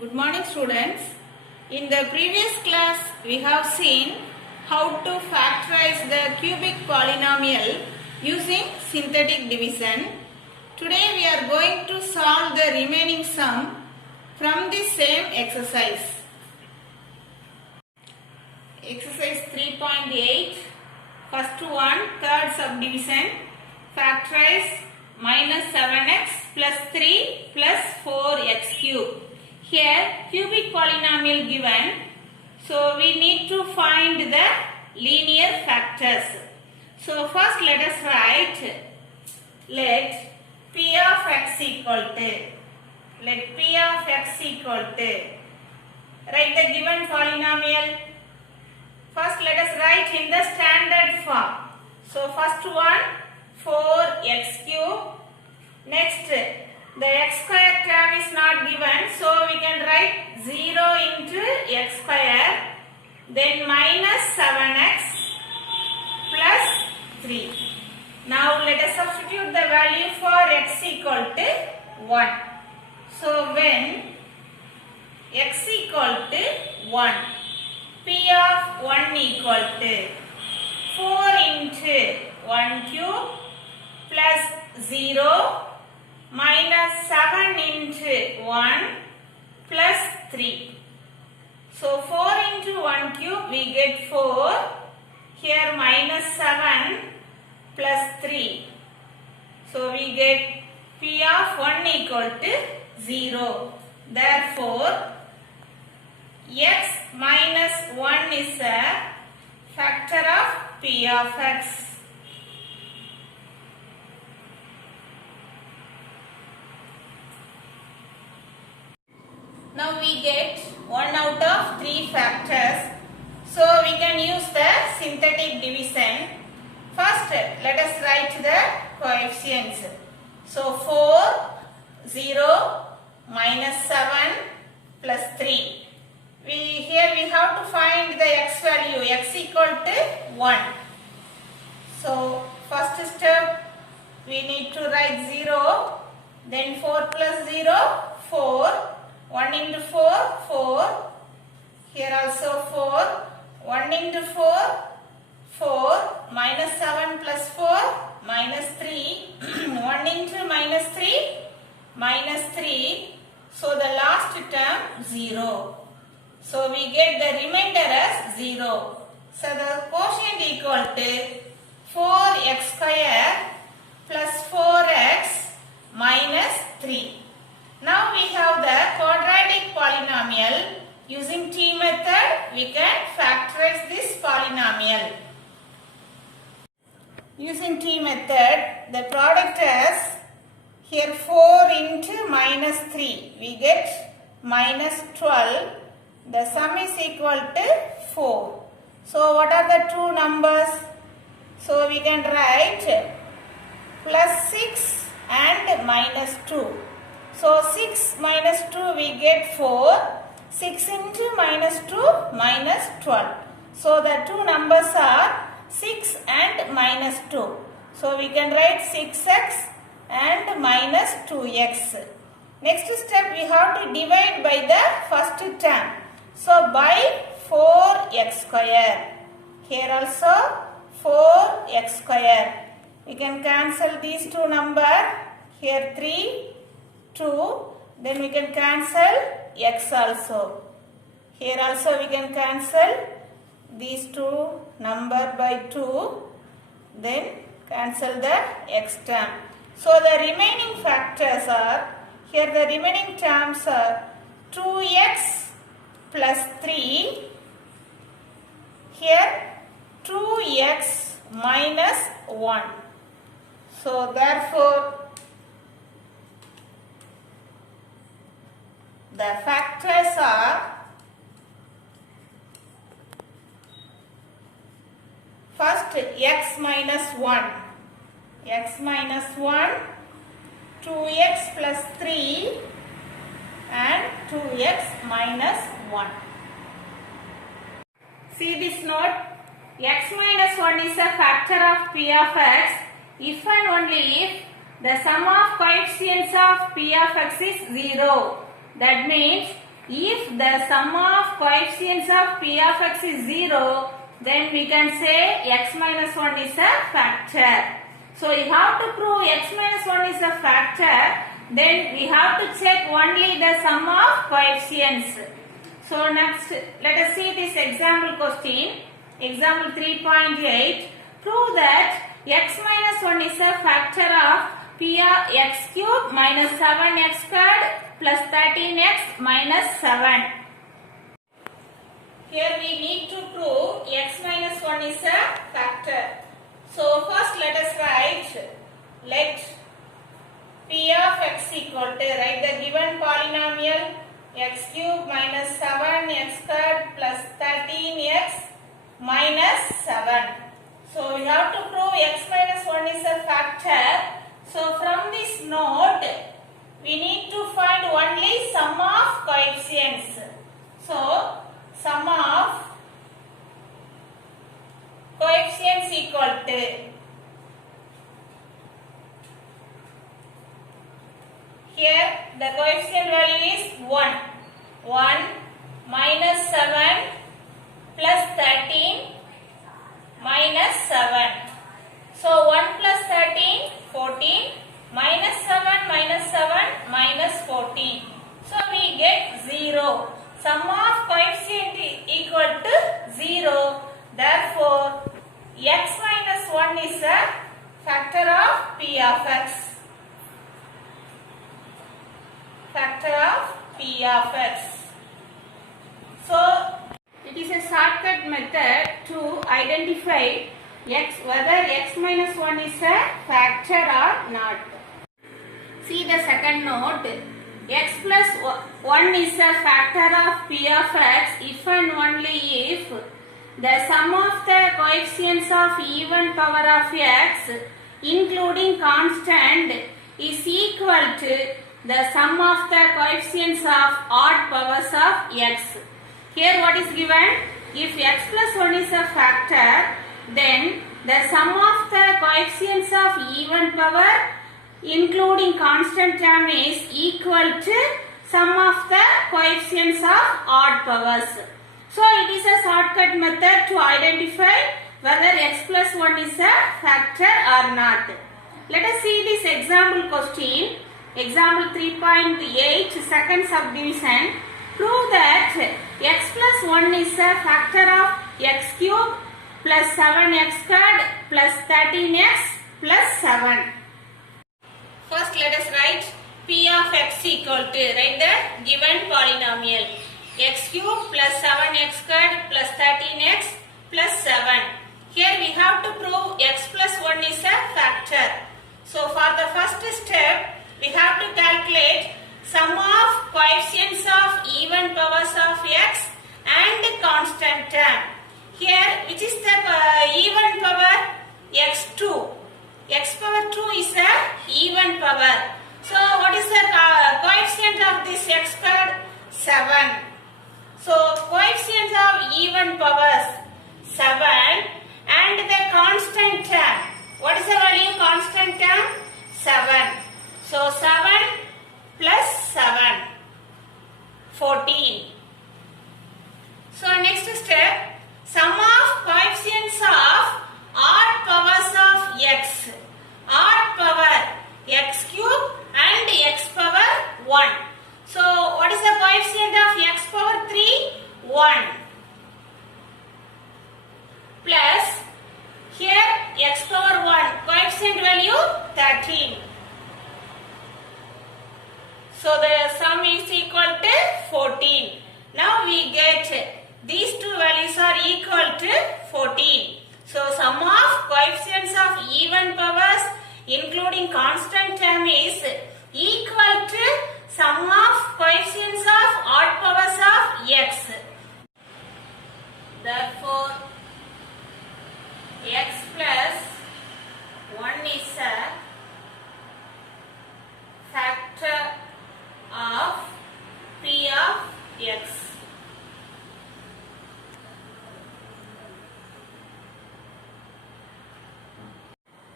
Good morning students. In the previous class we have seen how to factorize the cubic polynomial using synthetic division. Today we are going to solve the remaining sum from the same exercise. Exercise 3.8, first one, third subdivision, factorize minus 7x plus 3 plus 4x cube. Here cubic polynomial given, so we need to find the linear factors. So first let us write, let p of x equal to, write the given polynomial. First let us write in the standard form. So first one 4x cube. Next the x square term is not given, so we can write 0 into x square, then minus 7x plus 3. Now let us substitute the value for x equal to 1. So when x equal to 1, p of 1 equal to 4 into 1 cube plus 0 minus 7 into 1 plus 3. So 4 into 1 cube we get 4. Here minus 7 plus 3. So we get p of 1 equal to 0. Therefore, x minus 1 is a factor of p of x. Now we get 1 out of 3 factors. So we can use the synthetic division. First let us write the coefficients. So 4, 0, minus 7 plus 3. Here we have to find the x value, x equal to 1. So first step we need to write 0, then 4 plus 0, 4. 1 into 4, 4. Here also 4. 1 into 4, 4. Minus 7 plus 4, minus 3. 1 into minus 3, minus 3. So the last term 0. So we get the remainder as 0. So the quotient equal to 4x square plus 4x minus 3. Now we have the quadratic polynomial. Using T method, we can factorize this polynomial. Using T method, the product is here 4 into minus 3. We get minus 12. The sum is equal to 4. So what are the two numbers? So we can write plus 6 and minus 2. So 6 minus 2 we get 4. 6 into minus 2 minus 12. So the two numbers are 6 and minus 2. So we can write 6x and minus 2x. Next step we have to divide by the first term. So by 4x square. Here also 4x square. We can cancel these two numbers. Here 3. 2, then we can cancel x also. Here also we can cancel these two number by 2, then cancel the x term. So the remaining factors are, here the remaining terms are 2x plus 3, here 2x minus 1. So therefore the factors are, first x minus 1, 2x plus 3 and 2x minus 1. See this note, x minus 1 is a factor of p of x if and only if the sum of coefficients of p of x is 0. That means If the sum of coefficients of p of x is 0, then we can say x minus 1 is a factor. So you have to prove x minus 1 is a factor, then we have to check only the sum of coefficients. So next, let us see this example question. Example 3.8. Prove that x minus 1 is a factor of p of x cube minus 7x squared plus 13x minus 7. Here we need to prove x minus 1 is a factor. So first let us write, let p of x equal to, write the given polynomial x cube minus 7x squared plus 13x minus 7. So we have to prove x minus 1 is a factor. So from this note, we need to find only sum of coefficients. So sum of coefficients equal to, here the coefficient value is 1. 1 minus 7 plus 13 minus 7. So 1 plus 13, 14, minus 7 minus 7 minus 14. So we get 0. Sum of coefficient equal to 0. Therefore, x minus 1 is a factor of p of x. Factor of p of x. So it is a shortcut method to identify whether x minus 1 is a factor or not. See the second note. X plus 1 is a factor of p of x if and only if the sum of the coefficients of even power of x including constant is equal to the sum of the coefficients of odd powers of x. Here what is given? If x plus 1 is a factor, then the sum of the coefficients of even power including constant term is equal to sum of the coefficients of odd powers. So it is a shortcut method to identify whether x plus 1 is a factor or not. Let us see this example question. Example 3.8, second subdivision. Prove that x plus 1 is a factor of x cube plus 7x squared plus 13x plus 7. First let us write p of x equal to, write the given polynomial x cube plus 7x squared plus 13x plus 7. Here we have to prove x plus 1 is a factor. So for the first step, we have to calculate sum of coefficients of even powers of x and constant term. Here, which is the even power? x2. X power 2 is a even power. So, what is the coefficient of this x squared? 7. So, coefficient of even powers 7 and the constant term. What is the value constant term? 7. So, 7 plus 7, 14. So, next step, sum of coefficients of odd powers of x. Odd power x cube and x power 1. So, what is the coefficient of x power 3? 1. Plus, here x power 1, coefficient value 13. So, the sum is equal to 14. Now, we get these two values are equal to 14. So, sum of coefficients of even powers including constant term is equal to sum of coefficients of odd powers of x. Therefore, x plus 1 is a factor of p of x.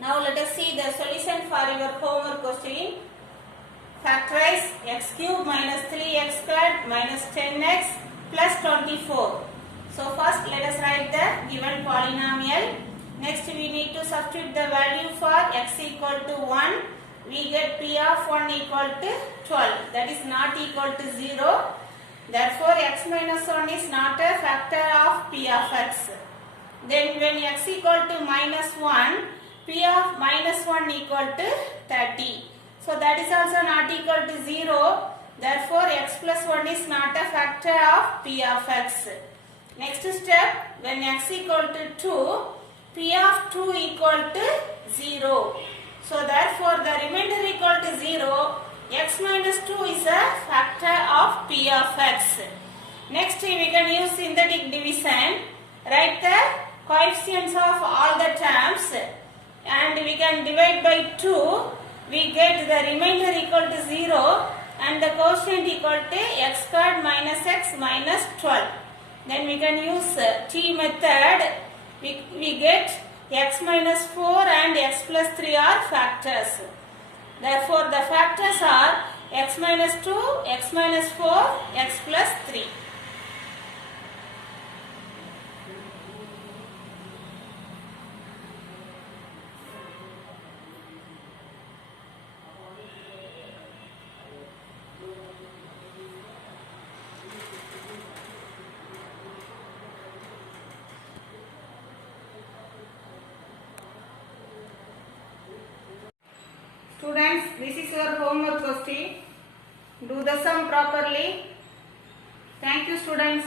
Now let us see the solution for your homework question. factorize x cube minus 3x squared minus 10x plus 24. So first let us write the given polynomial. Next we need to substitute the value for x equal to 1. We get p of 1 equal to 12. That is not equal to 0. Therefore x minus 1 is not a factor of p of x. Then when x equal to minus 1, p of minus 1 equal to 30. So that is also not equal to 0. Therefore x plus 1 is not a factor of p of x. Next step, when x equal to 2, p of 2 equal to 0. So therefore the remainder equal to 0, x minus 2 is a factor of p of x. Next we can use synthetic division. Write the coefficients of all the terms and we can divide by 2. We get the remainder equal to 0 and the quotient equal to x squared minus x minus 12. Then we can use t method. We get x minus 4 and x plus 3 are factors. Therefore the factors are x minus 2, x minus 4, x plus 3. Students, this is your homework question. Do the sum properly. Thank you, students.